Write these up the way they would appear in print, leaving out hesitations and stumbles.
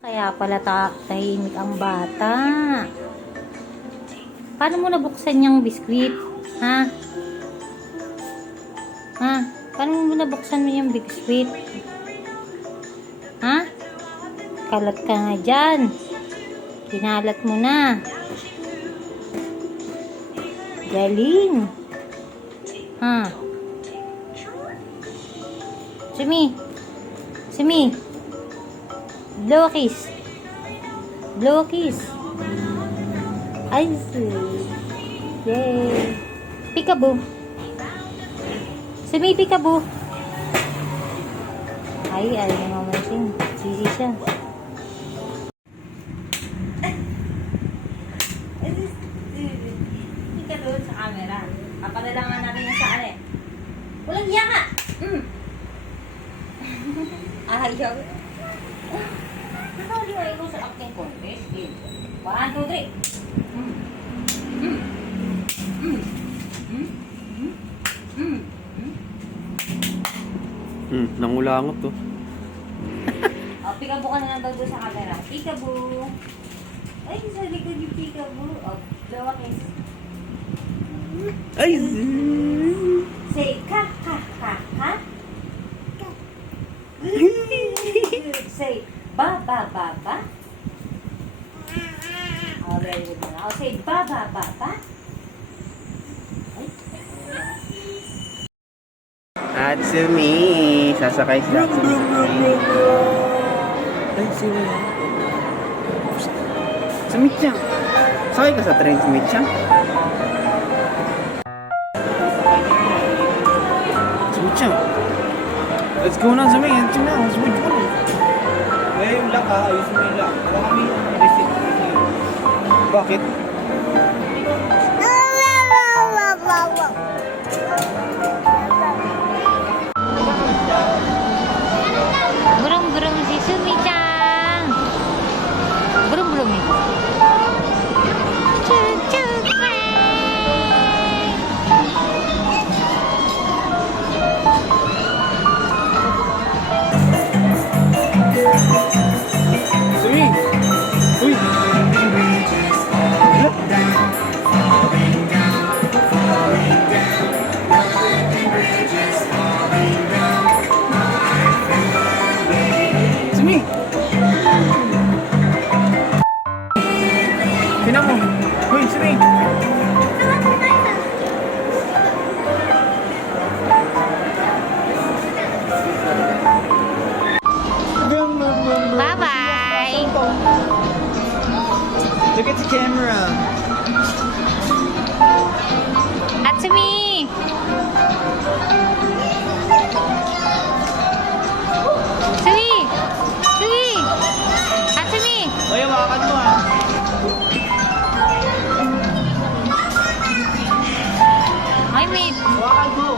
Kaya pala tahimik ang bata. Paano mo nabuksan yung biskwit? Ha? Ha? Paano mo nabuksan mo yung biskwit? Ha? Kalat ka nga dyan. Kinalat mo na. Galing. Ha? Sumi. Sumi. Blow a kiss. Blow a kiss. I see. Yay. Peekaboo. Sumi, peekaboo. Ay, ayaw na mamansin. Sisi siya. Ika doon sa camera. Papadalangan natin yung saan eh. Walang hiya ka! Ayaw. Nakaliway ko sa acting contest. 1, 2, 3. Nangulangot to. Oh, peekaboo ka na lang daw doon sa camera. Peekaboo. Ay, sa likod yung peekaboo. Oh, blow a kiss. Ay! Say, ka. Say, ba. Oh, very good na. Oh, say, ba. Hatsumi! Sasakay si Hatsumi. Ay, sino yan? Sumit-chan! Sakay ka sa train, Sumit-chan? Sumit-chan! Let's go na, Sumi! Hatsumi na! Sumit-chan na! Kaya yung lock ha, ayusin mo yung lock. Wala kami yung receipt. Bakit? Burung-burung si Sumi-chan. Burung-burung nih. Cucu Sumi! Uy! Sumi! Tingnan mo! Uy, Sumi! Bye-bye. Look at the camera! Hatsumi. Sumi. Hatsumi. Uy, hawakan mo ah! Ay, mate. Hawakan mo!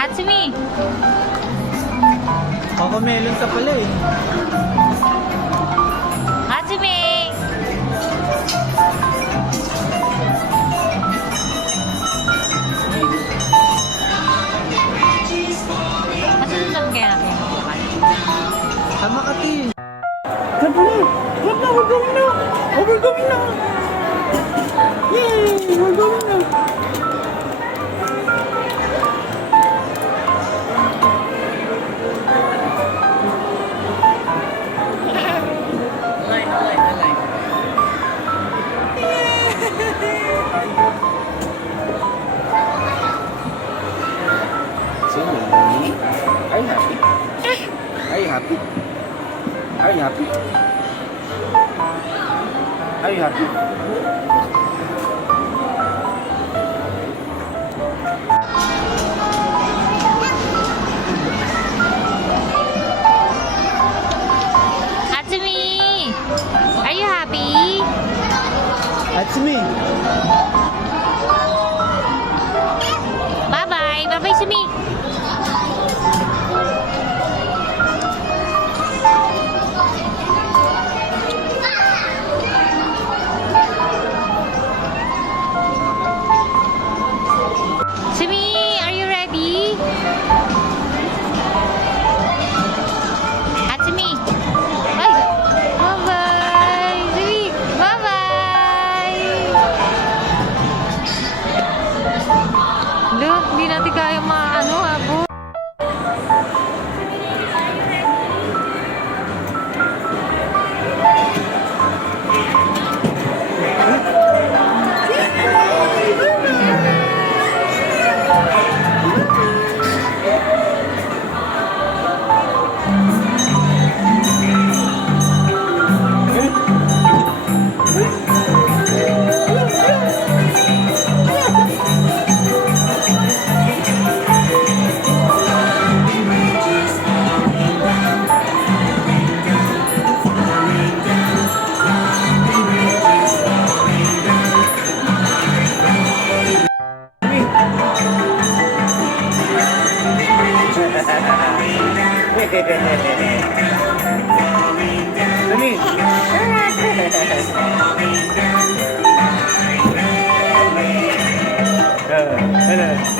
Hatsumi. Kakamelon ka pala eh. Hatsumi. Masunod kaya natin. Tama ka, Tin. Grab na! Grab na! We're going na! Oh, we're going na! Yay! We're going na! Sumi, are you happy? Are you happy? Are you happy? Are you happy? Hatsumi. Are you happy? That's me. Bye-bye. Dali. Ano?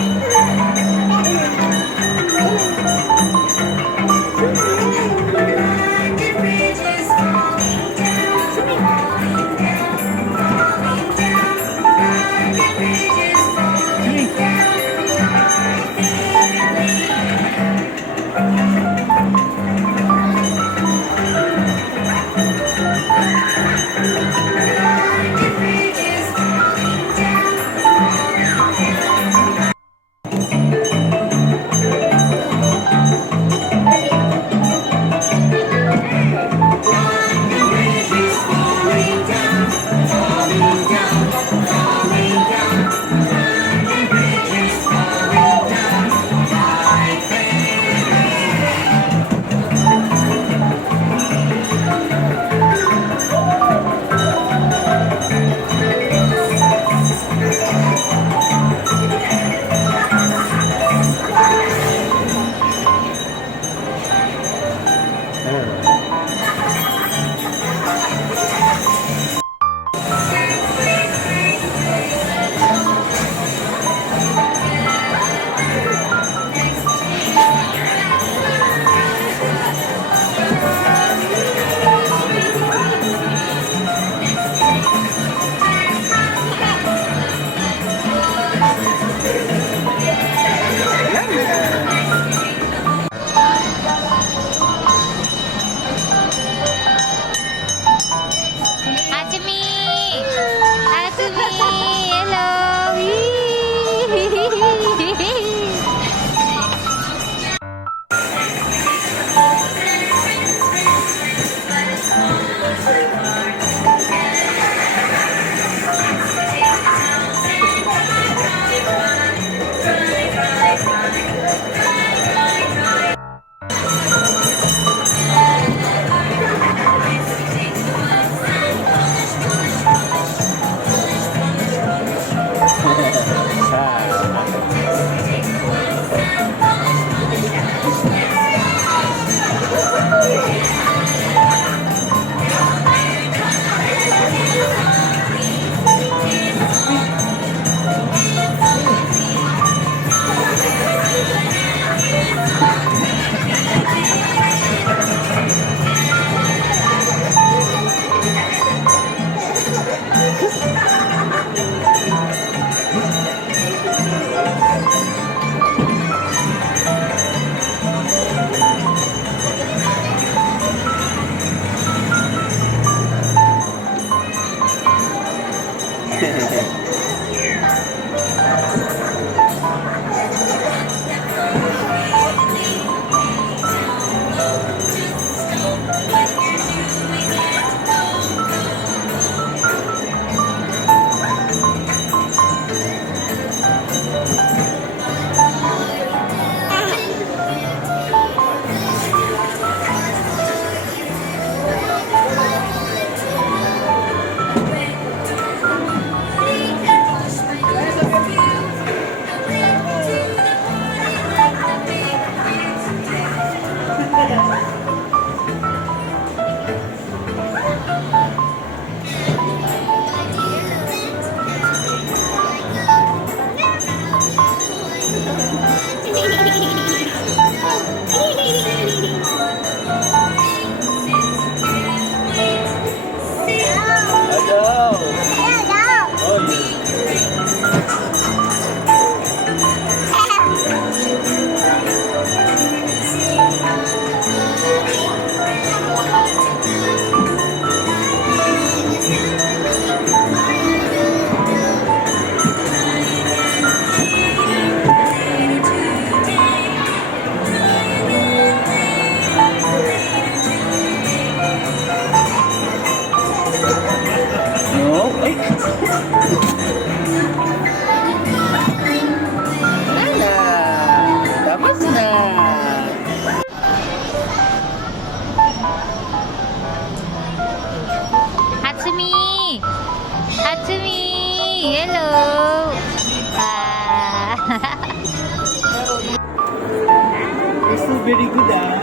very good ah.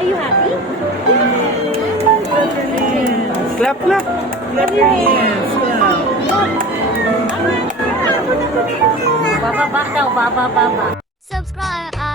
Are you happy? Clap, clap. Clap your hands. Clap. Baba daw, baba. Subscribe.